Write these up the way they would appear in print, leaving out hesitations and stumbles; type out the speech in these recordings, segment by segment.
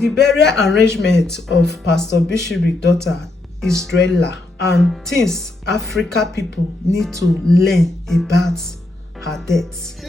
The burial arrangement of Pastor Bishiri's daughter, Israela, and things Africa people need to learn about her death.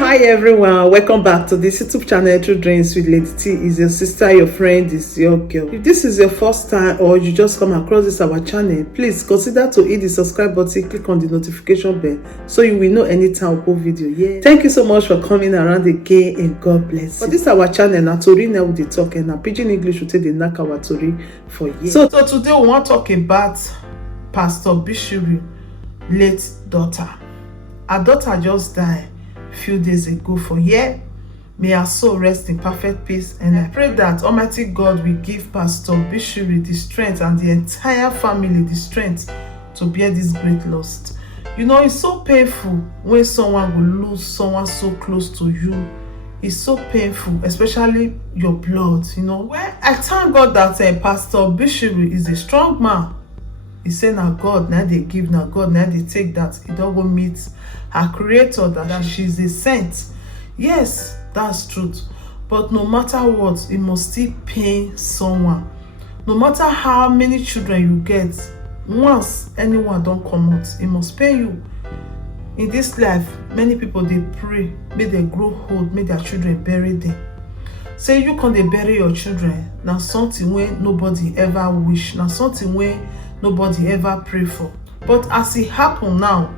Hi everyone, welcome back to this YouTube channel, True Dreams with Lady T. Is your sister, your friend, is your girl. If this is your first time or you just come across this our channel, please consider to hit the subscribe button, click on the notification bell so you will know anytime we post video. Yeah. Thank you so much for coming around again and God bless you. For this our channel, na tori now we dey talk and na pidgin English we take dey knack our tori for you. So today we want to talk about Pastor Bishiri late daughter. Her daughter just died few days ago for here. May her soul rest in perfect peace, and I pray that Almighty God will give Pastor Bishiri the strength and the entire family the strength to bear this great loss. You know, it's so painful when someone will lose someone so close to you. It's so painful, especially your blood, you know. Well, I thank God that Pastor Bishiri is a strong man. He said, now God, now they give, now God, now they take that. He don't go meet her creator, that she's a saint. Yes, that's truth. But no matter what, it must still pain someone. No matter how many children you get, once anyone don't come out, it must pain you. In this life, many people, they pray, may they grow old, may their children bury them. Say you can't bury your children. Now something where nobody ever wish. Now something where nobody ever pray for. But as it happened now,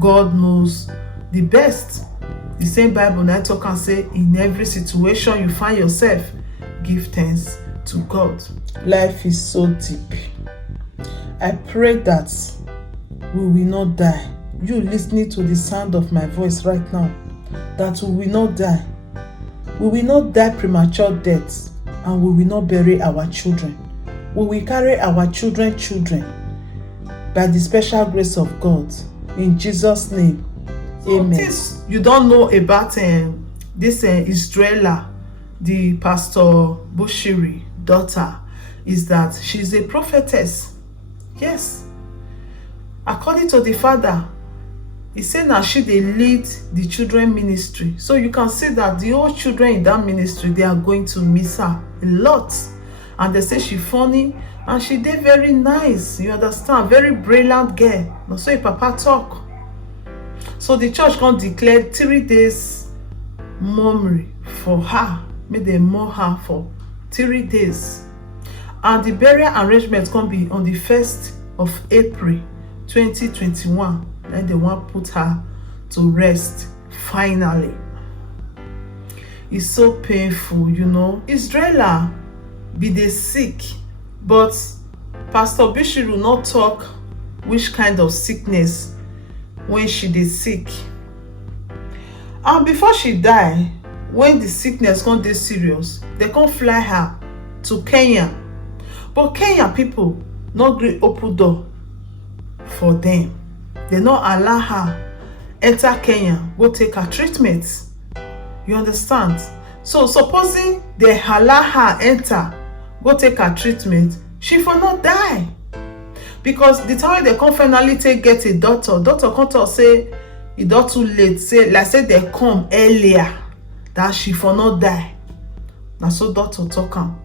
God knows the best. The same Bible now talk and say, in every situation you find yourself, give thanks to God. Life is so deep. I pray that we will not die. You listening to the sound of my voice right now, that we will not die. We will not die premature death, and we will not bury our children. We will carry our children by the special grace of God. In Jesus' name, amen. This you don't know about this Israela, the Pastor Bishiri daughter, is that she's a prophetess. Yes. According to the father, he said now they lead the children ministry. So you can see that the old children in that ministry, they are going to miss her a lot. And they say she funny and she did very nice. You understand? Very brilliant girl. Now so papa talk. So the church can declare 3 days memory for her. May they mourn her for 3 days. And the burial arrangement can be on the 1st of April 2021. And they want to put her to rest finally. It's so painful, you know. Israela be they sick, but Pastor Bishiri will not talk which kind of sickness when she dey sick. And before she die, when the sickness come dey serious, they come fly her to Kenya. But Kenya people not gree open door for them. They not allow her enter Kenya, go take her treatment. You understand? So supposing they allow her enter, go take her treatment, she for not die. Because the time they come finally get a doctor come to say it not too late. Say like say they come earlier, that she for not die. Now so doctor talk am.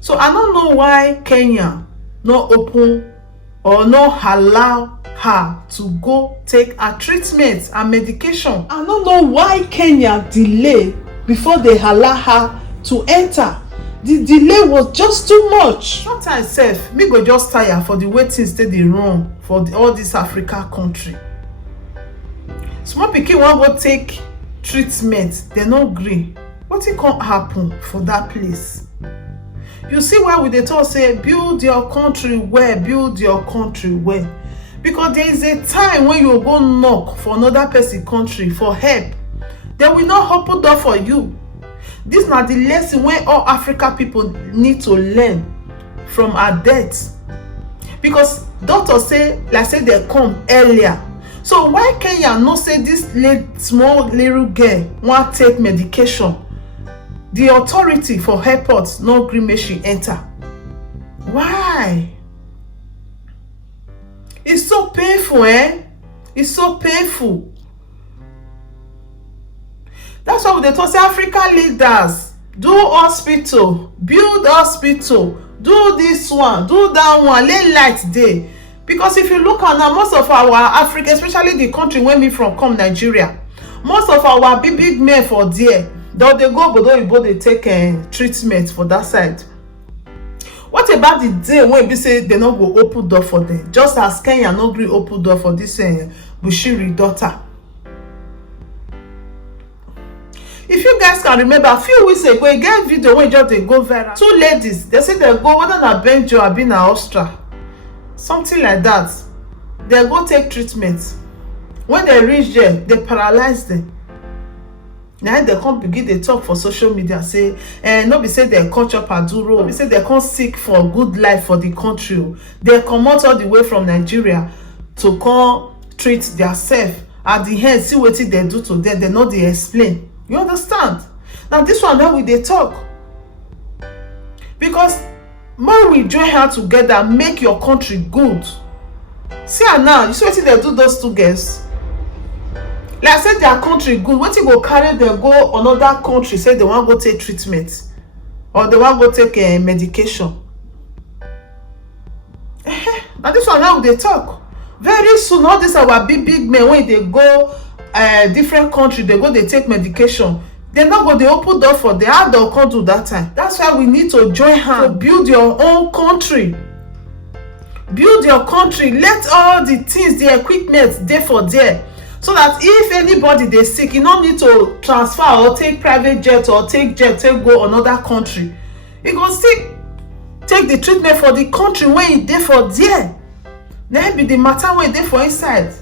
So I don't know why Kenya not open or not allow her to go take her treatment and medication. I don't know why Kenya delay before they allow her to enter. The delay was just too much. Sometimes self, me go just tire for the way things dey wrong for all this Africa country. Small pikin wan go take treatment, they no gree. Wetin come happen for that place? You see why we dey talk say build your country well, build your country well. Because there is a time when you go knock for another person country for help, they will not open door for you. This is not the lesson where all Africa people need to learn from our death. Because doctors say, like say they come earlier. So why Kenya not say this small little girl want take medication? The authority for airports no gree make she enter. Why? It's so painful, eh? It's so painful. That's why we dey talk say Africa leaders do hospital, build hospital, do this one, do that one, lay light dey. Because if you look at now, most of our Africa, especially the country where me from come, Nigeria, most of our big men for there, though they go obodo oyibo dey take treatment for that side. What about the day when we say they no go open door for them, just as Kenya no gree open door for this Bushiri daughter? If you guys can remember, a few weeks ago, e get video wey just dey go viral. Two ladies, they say they go whether na Benjo abi na Austria, something like that. They go take treatment. When they reach there, they paralyze them. Now they come begin dey talk for social media say no be say they come chop aduro, no be say they come seek for good life for the country. They comot all the way from Nigeria to come treat themselves. At the end, see wetin they do to them. They no dey explain. You understand? Now this one now we dey talk, because when we join hands together, make your country good. See am now, you see wetin they do those two girls? Like say their country good, wetin go carry them go another country say they wan go take treatment or they wan go take medication? Now this one now we dey talk. Very soon all this our big men when they go different country, they go they take medication, they not go they open door for them. How they'll come do that time? That's why we need to join hands to build your own country. Build your country. Let all the things, the equipment there for there, so that if anybody they sick, you don't need to transfer or take private jet or take jet take go another country. You go still take the treatment for the country where you there for there. Then be the matter where they for inside.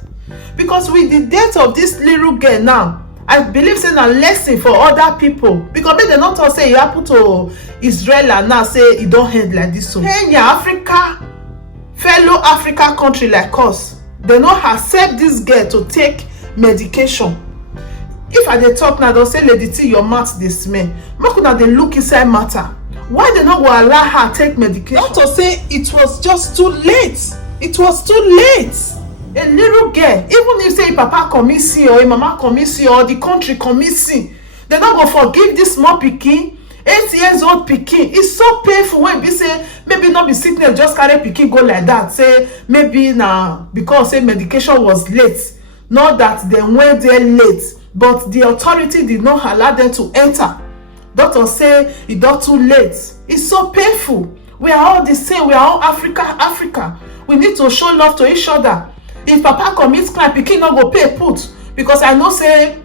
Because with the death of this little girl now, I believe it's a lesson for other people. Because they not all say it happened to Israel and now say it don't end like this. So Kenya, Africa, fellow Africa country like us, they not accept this girl to take medication. If I dey talk now, they'll say, Lady T, your mouth dey smell. Make una dey look inside matter. Why they not go allow her take medication? Not to say it was just too late. It was too late. A little girl, even if say papa commit sin or mama commit sin or the country commit sin, they not go forgive this small pikin, 8 years old pikin. It's so painful when we say maybe not be sickness, just carry pikin go like that. Say maybe now because say medication was late, not that they went there late, but the authority did not allow them to enter. Doctor say it got too late. It's so painful. We are all the same. We are all Africa. We need to show love to each other. If papa commits crime, pikin no go pay put. Because I know say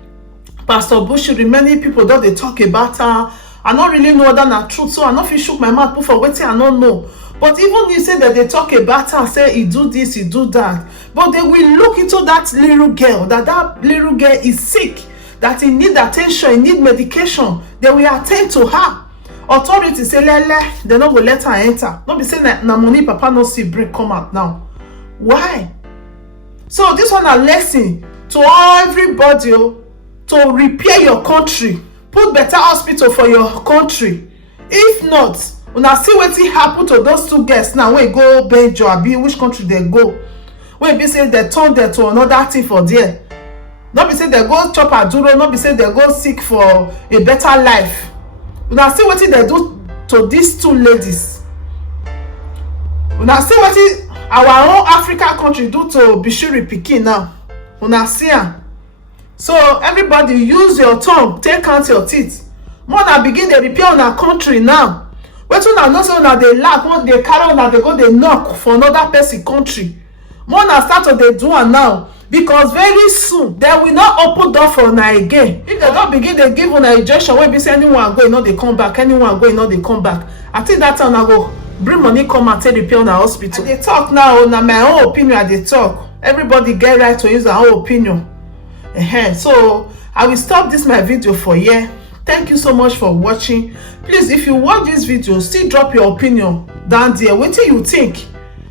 Pastor Bushiri, many people don't they talk about her. I don't really know whether na truth, so I no fit shook my mouth put for wetin I don't know. But even you say that they talk about her, say he do this, he do that, but they will look into that little girl, that little girl is sick, that he need attention, he need medication. They will attend to her. Authority say lele, they no go let her enter. Not be saying that na money papa no see break come out now. Why? So this one a lesson to everybody to repair your country, put better hospital for your country. If not, una see wetin happen to those two girls now wey go Benjo abi which country they go, wey be say they turn there to another thing for there. Not be say they go chop aduro, not be say they go seek for a better life. Una see wetin they do to these two ladies. Una see wetin our own Africa country do to Bushiri pikin now. Una see am. So everybody use your tongue, take out your teeth. More na begin dey repair una country now. Wetin una know say una dey laugh, once dey carry una dey go dey knock for another person country. More na start to dey do am now, because very soon they will not open door for una again. If they don begin dey give una injection wey be say anyone go, e no dey come back, anyone go, e no dey come back. I think that time una go bring money come and take repair una hospital. I dey talk now, na my own opinion I dey talk. Everybody get right to use their own opinion. So I will stop this my video for here. Thank you so much for watching. Please, if you watch this video, still drop your opinion down there. Wetin you think?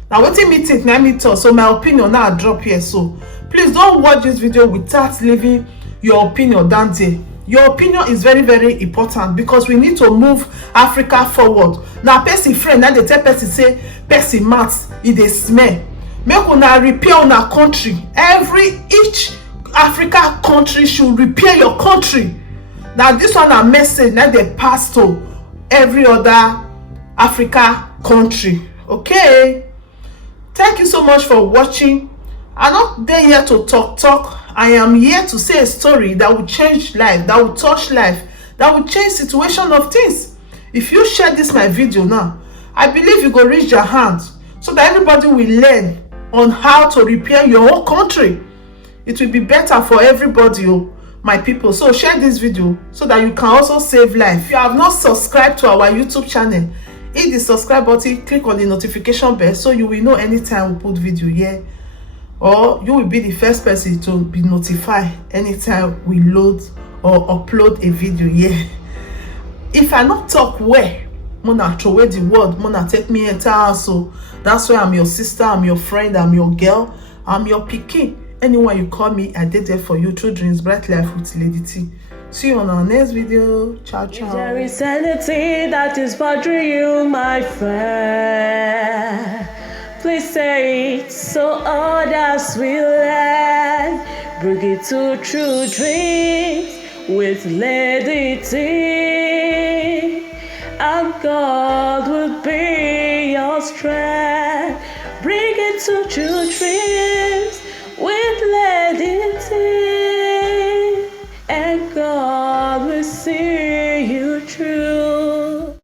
Now wetin me think, na me talk. So my opinion now I drop here. So please don't watch this video without leaving your opinion down there. Your opinion is very, very important, because we need to move Africa forward. Now person friend, now they tell person say person mouth e dey smell. Make una repair una country. Each Africa country should repair your country. Now this one a message that they pass to every other Africa country. Okay, thank you so much for watching. I'm not there here to talk. I am here to say a story that will change life, that will touch life, that will change situation of things. If you share this my video now, I believe you go reach your hands so that everybody will learn on how to repair your own country. It will be better for everybody, oh, my people. So share this video so that you can also save life. If you have not subscribed to our YouTube channel, hit the subscribe button, click on the notification bell so you will know anytime we put video here, or you will be the first person to be notified anytime we load or upload a video here. If I not talk well, mona throw away the word, mona take me enter house. So that's why I'm your sister, I'm your friend, I'm your girl, I'm your pikin. Anyone you call me, I did there for you. True Dreams, Bright Life with Lady T. See you on our next video. Ciao, ciao. If there is anything that is bothering you, my friend, please say it so others will learn. Bring it to True Dreams with Lady T, and God will be your strength. Bring it to True Dreams.